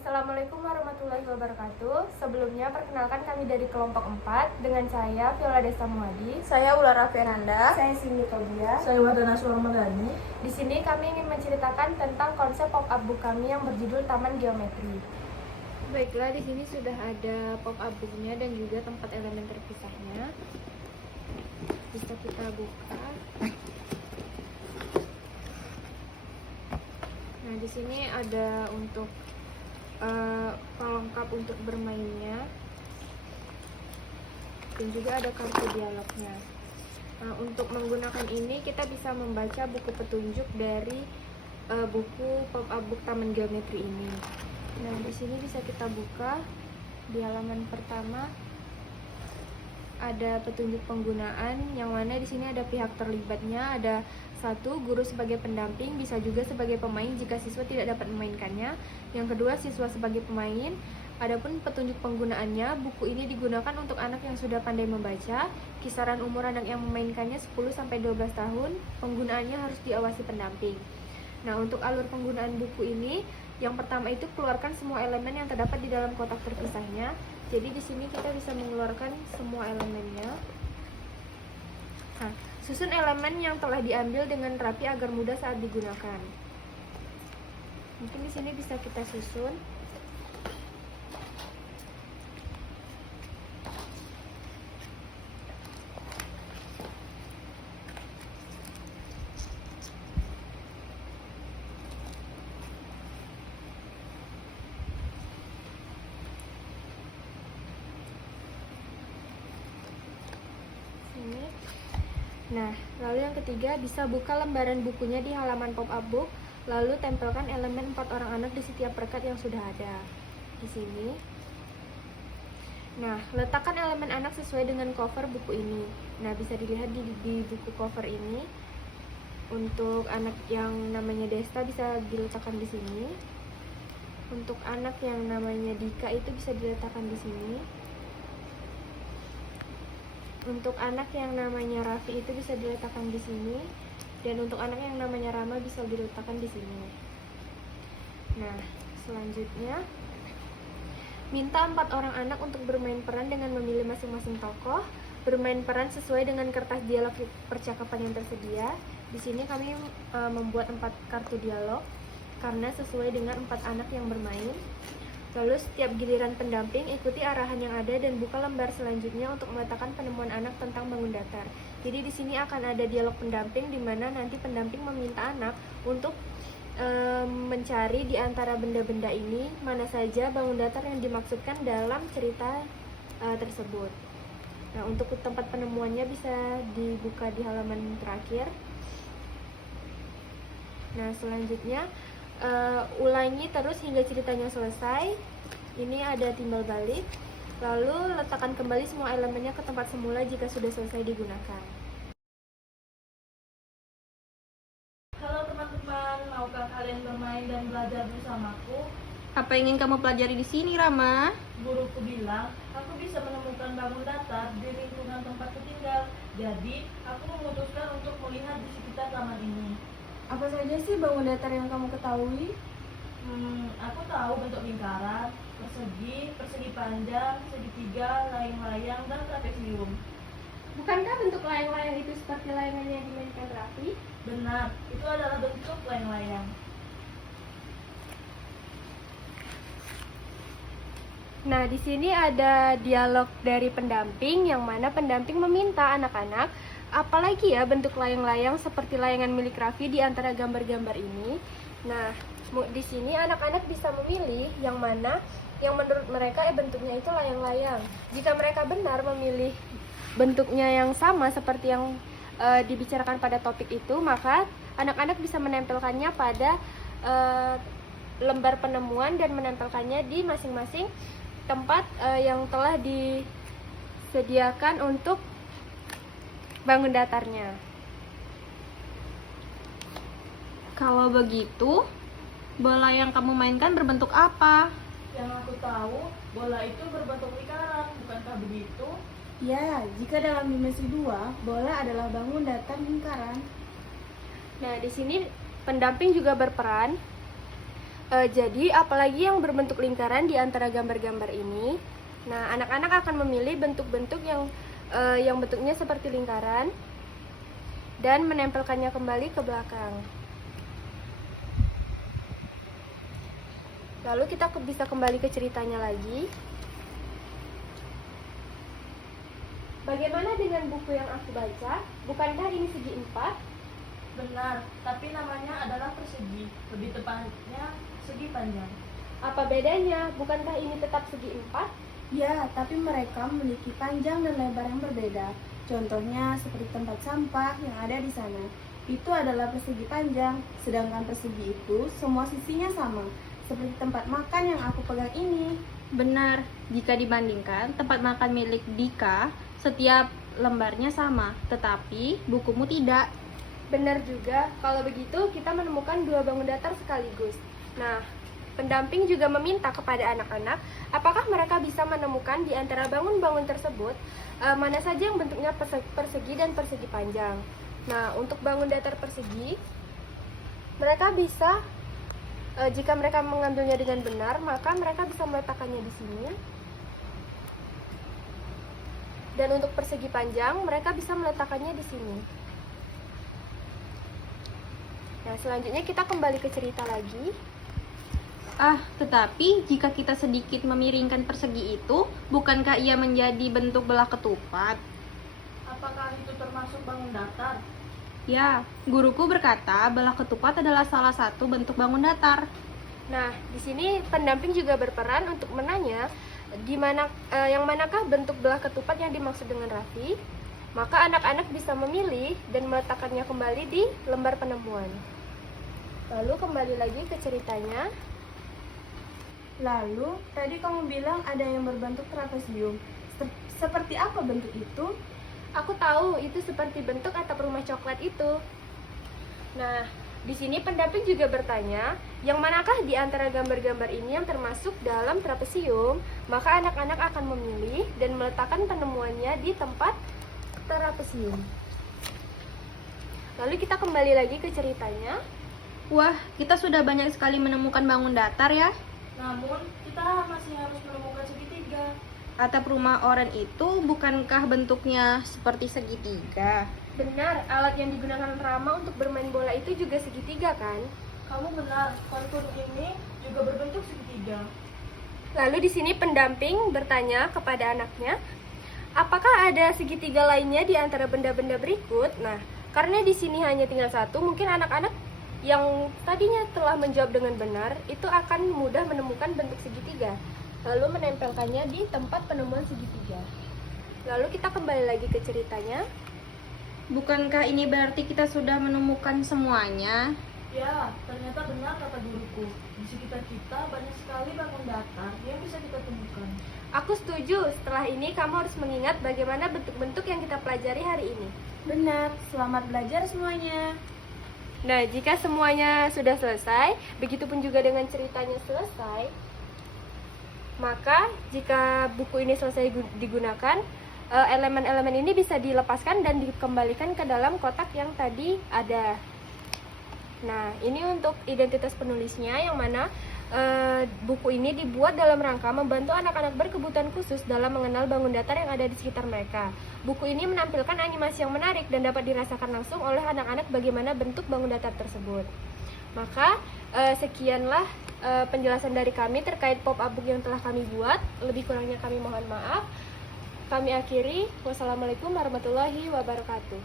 Assalamualaikum warahmatullahi wabarakatuh. Sebelumnya perkenalkan kami dari kelompok 4 dengan saya Viola Desta Muadi. Saya Ulara Fernanda. Saya Cindy Tobia. Saya Wardana Suarmadani. Di sini kami ingin menceritakan tentang konsep pop-up book kami yang berjudul Taman Geometri. Baiklah, di sini sudah ada pop-up booknya dan juga tempat elemen terpisahnya. Bisa kita buka. Nah, di sini ada untuk pelengkap untuk bermainnya dan juga ada kartu dialognya. Nah, untuk menggunakan ini kita bisa membaca buku petunjuk dari buku pop-up book Taman Geometri ini. Nah, di sini bisa kita buka di halaman pertama. Ada petunjuk penggunaan yang mana di sini ada pihak terlibatnya, ada 1. Guru sebagai pendamping, bisa juga sebagai pemain jika siswa tidak dapat memainkannya. Yang kedua, siswa sebagai pemain. Adapun petunjuk penggunaannya, buku ini digunakan untuk anak yang sudah pandai membaca. Kisaran umur anak yang memainkannya 10-12 tahun. Penggunaannya harus diawasi pendamping. Nah, untuk alur penggunaan buku ini, yang pertama itu keluarkan semua elemen yang terdapat di dalam kotak terpisahnya. Jadi di sini kita bisa mengeluarkan semua elemennya. Nah, susun elemen yang telah diambil dengan rapi agar mudah saat digunakan. Mungkin di sini bisa kita susun. Nah, lalu yang ketiga, bisa buka lembaran bukunya di halaman pop-up book, lalu tempelkan elemen 4 orang anak di setiap perekat yang sudah ada di sini. Nah, letakkan elemen anak sesuai dengan cover buku ini. Nah, bisa dilihat di buku cover ini. Untuk anak yang namanya Desta bisa diletakkan di sini. Untuk anak yang namanya Dika itu bisa diletakkan di sini. Untuk anak yang namanya Raffi itu bisa diletakkan di sini, dan untuk anak yang namanya Rama bisa diletakkan di sini. Nah, selanjutnya minta 4 orang anak untuk bermain peran dengan memilih masing-masing tokoh, bermain peran sesuai dengan kertas dialog percakapan yang tersedia. Di sini kami membuat 4 kartu dialog karena sesuai dengan 4 anak yang bermain. Lalu setiap giliran pendamping, ikuti arahan yang ada dan buka lembar selanjutnya untuk meletakkan penemuan anak tentang bangun datar. Jadi di sini akan ada dialog pendamping di mana nanti pendamping meminta anak untuk mencari di antara benda-benda ini mana saja bangun datar yang dimaksudkan dalam cerita tersebut. Nah, untuk tempat penemuannya bisa dibuka di halaman terakhir. Nah, selanjutnya ulangi terus hingga ceritanya selesai. Ini ada timbal balik. Lalu letakkan kembali semua elemennya ke tempat semula jika sudah selesai digunakan. Halo teman-teman, maukah kalian bermain dan belajar bersamaku? Apa yang ingin kamu pelajari di sini, Rama? Guruku bilang, aku bisa menemukan bangun datar di lingkungan tempatku tinggal. Jadi, aku memutuskan untuk melihat di sekitar taman ini. Apa saja sih bangun datar yang kamu ketahui? Aku tahu bentuk lingkaran, persegi panjang, segitiga, layang-layang, dan trapesium. Bukankah bentuk layang-layang itu seperti layangannya yang dimainkan Raffi? Benar, itu adalah bentuk layang-layang. Nah, di sini ada dialog dari pendamping yang mana pendamping meminta anak-anak apalagi ya bentuk layang-layang seperti layangan milik Raffi di antara gambar-gambar ini. Nah, di sini anak-anak bisa memilih yang mana yang menurut mereka bentuknya itu layang-layang. Jika mereka benar memilih bentuknya yang sama seperti yang dibicarakan pada topik itu, maka anak-anak bisa menempelkannya pada lembar penemuan dan menempelkannya di masing-masing tempat yang telah disediakan untuk bangun datarnya. Kalau begitu, bola yang kamu mainkan berbentuk apa? Yang aku tahu, bola itu berbentuk lingkaran, bukankah begitu? Ya, jika dalam dimensi 2, bola adalah bangun datar lingkaran. Nah, di sini pendamping juga berperan. Jadi, apalagi yang berbentuk lingkaran di antara gambar-gambar ini. Nah, anak-anak akan memilih bentuk-bentuk yang bentuknya seperti lingkaran dan menempelkannya kembali ke belakang. Lalu kita bisa kembali ke ceritanya lagi. Bagaimana dengan buku yang aku baca? Bukankah ini segi 4? Benar, tapi namanya adalah persegi, lebih tepatnya segi panjang. Apa bedanya? Bukankah ini tetap segi 4? Ya, tapi mereka memiliki panjang dan lebar yang berbeda. Contohnya seperti tempat sampah yang ada di sana. Itu adalah persegi panjang, sedangkan persegi itu semua sisinya sama. Seperti tempat makan yang aku pegang ini. Benar, jika dibandingkan tempat makan milik Dika, setiap lembarnya sama, tetapi bukumu tidak. Benar juga, kalau begitu kita menemukan 2 bangun datar sekaligus. Nah, pendamping juga meminta kepada anak-anak apakah mereka bisa menemukan di antara bangun-bangun tersebut mana saja yang bentuknya persegi dan persegi panjang. Nah, untuk bangun datar persegi, mereka bisa jika mereka mengambilnya dengan benar, maka mereka bisa meletakkannya di sini. Dan untuk persegi panjang, mereka bisa meletakkannya di sini. Nah, selanjutnya kita kembali ke cerita lagi. Tetapi jika kita sedikit memiringkan persegi itu, bukankah ia menjadi bentuk belah ketupat? Apakah itu termasuk bangun datar? Ya, guruku berkata belah ketupat adalah salah satu bentuk bangun datar. Nah, di sini pendamping juga berperan untuk menanya yang manakah bentuk belah ketupat yang dimaksud dengan Raffi. Maka anak-anak bisa memilih dan meletakkannya kembali di lembar penemuan. Lalu kembali lagi ke ceritanya. Lalu, tadi kamu bilang ada yang berbentuk trapesium. Seperti apa bentuk itu? Aku tahu itu seperti bentuk atap rumah coklat itu. Nah, di sini pendamping juga bertanya, yang manakah di antara gambar-gambar ini yang termasuk dalam trapesium? Maka anak-anak akan memilih dan meletakkan penemuannya di tempat trapesium. Lalu kita kembali lagi ke ceritanya. Wah, kita sudah banyak sekali menemukan bangun datar ya. Namun, kita masih harus menemukan segitiga. Atap rumah oren itu bukankah bentuknya seperti segitiga? Benar, alat yang digunakan Rama untuk bermain bola itu juga segitiga kan? Kamu benar, kontur ini juga berbentuk segitiga. Lalu di sini pendamping bertanya kepada anaknya, apakah ada segitiga lainnya di antara benda-benda berikut? Nah, karena di sini hanya tinggal satu, mungkin anak-anak yang tadinya telah menjawab dengan benar itu akan mudah menemukan bentuk segitiga, lalu menempelkannya di tempat penemuan segitiga. Lalu kita kembali lagi ke ceritanya. Bukankah ini berarti kita sudah menemukan semuanya? Ya, ternyata benar kata guruku. Di sekitar kita banyak sekali bangun datar yang bisa kita temukan. Aku setuju, setelah ini kamu harus mengingat bagaimana bentuk-bentuk yang kita pelajari hari ini. Benar, selamat belajar semuanya. Nah, jika semuanya sudah selesai, begitupun juga dengan ceritanya selesai, maka jika buku ini selesai digunakan, elemen-elemen ini bisa dilepaskan dan dikembalikan ke dalam kotak yang tadi ada. Nah, ini untuk identitas penulisnya, yang mana buku ini dibuat dalam rangka membantu anak-anak berkebutuhan khusus dalam mengenal bangun datar yang ada di sekitar mereka. Buku ini menampilkan animasi yang menarik dan dapat dirasakan langsung oleh anak-anak bagaimana bentuk bangun datar tersebut. Maka sekianlah penjelasan dari kami terkait pop-up book yang telah kami buat. Lebih kurangnya kami mohon maaf. Kami akhiri. Wassalamualaikum warahmatullahi wabarakatuh.